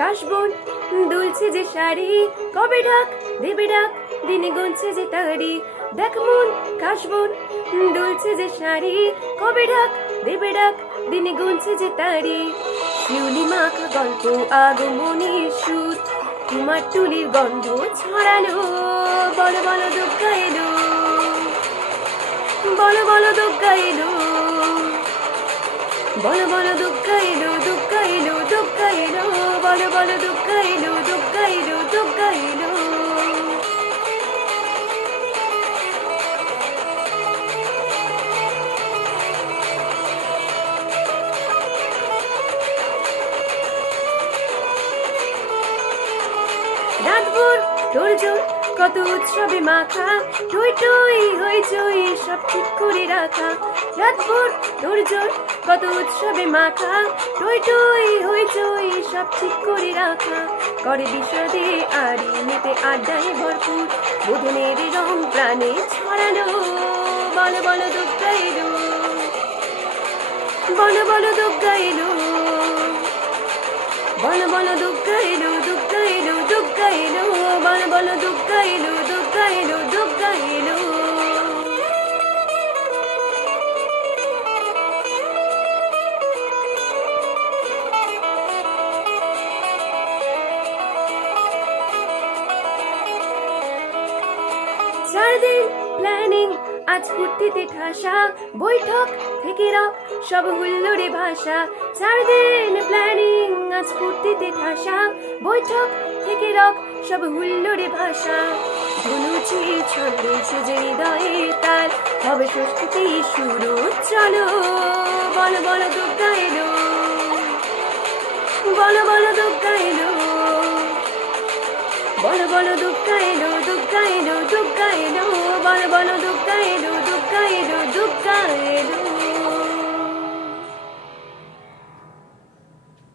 কাশবন দুলছে যে শাড়ি, কবে ডাক দেবে ডাক, দিনে গুনছে যে তারি। দেখ মন কাশবন দুলছে যে শাড়ি, কবে ডাক দেবে ডাক, দিনে গুনছে যে তারি। শিউলি মাখা গল্প আগমনীর সুর, তোমার টুলির গন্ধ ছড়ালো। বলো বলো দুর্গা এলো, বলো বলো দুর্গা এলো, বলো বলো দুর্গা এলো, দুর্গা এলো, দুর্গা এলো, বলো বলো দুর্গা এলো, দুর্গা এলো, দুর্গা এলো। রাতভর তোড়জোড় কত উৎসবে মাখা, টই টই হইচই সব ঠিক করে রাখা। রাতভর তোড়জোড় কত উৎসবে মাখা, টই টই হইচই সব ঠিক করে রাখা। করে বিষাদে আড়ি মেতে আড্ডায় ভরপুর, বদনের রং প্রাণে ছড়ানো। বলো বলো দুর্গা এলো, বলো বলো দুর্গা এলো, বলো বলো দুর্গা এলো, দুর্গা এলো, দুর্গা এলো, বলো বলো দুর্গা এলো, দুর্গা এলো, দুর্গা এলো। চারদিন প্ল্যানিং আজ ফুর্তিতে ঠাসা, বৈঠক থেকে রক সব হুল্লোড়ে ভাষা। চারদিন প্ল্যানিং আজ ফুর্তিতে ঠাসা, বৈঠক থেকে রক সব হুল্লোড়ে ভাষা। ধনুচি ছন্দে সুজে হৃদয়ে তার, হবে ষষ্ঠীতে শুরু চলো। বলো বলো দুর্গা এলো, বলো বলো দুর্গা এলো, বলো বলো দুর্গা এলো, দুর্গা এলো, দুর্গা এলো, বলো বলো দুর্গা এলো, দুর্গা এলো।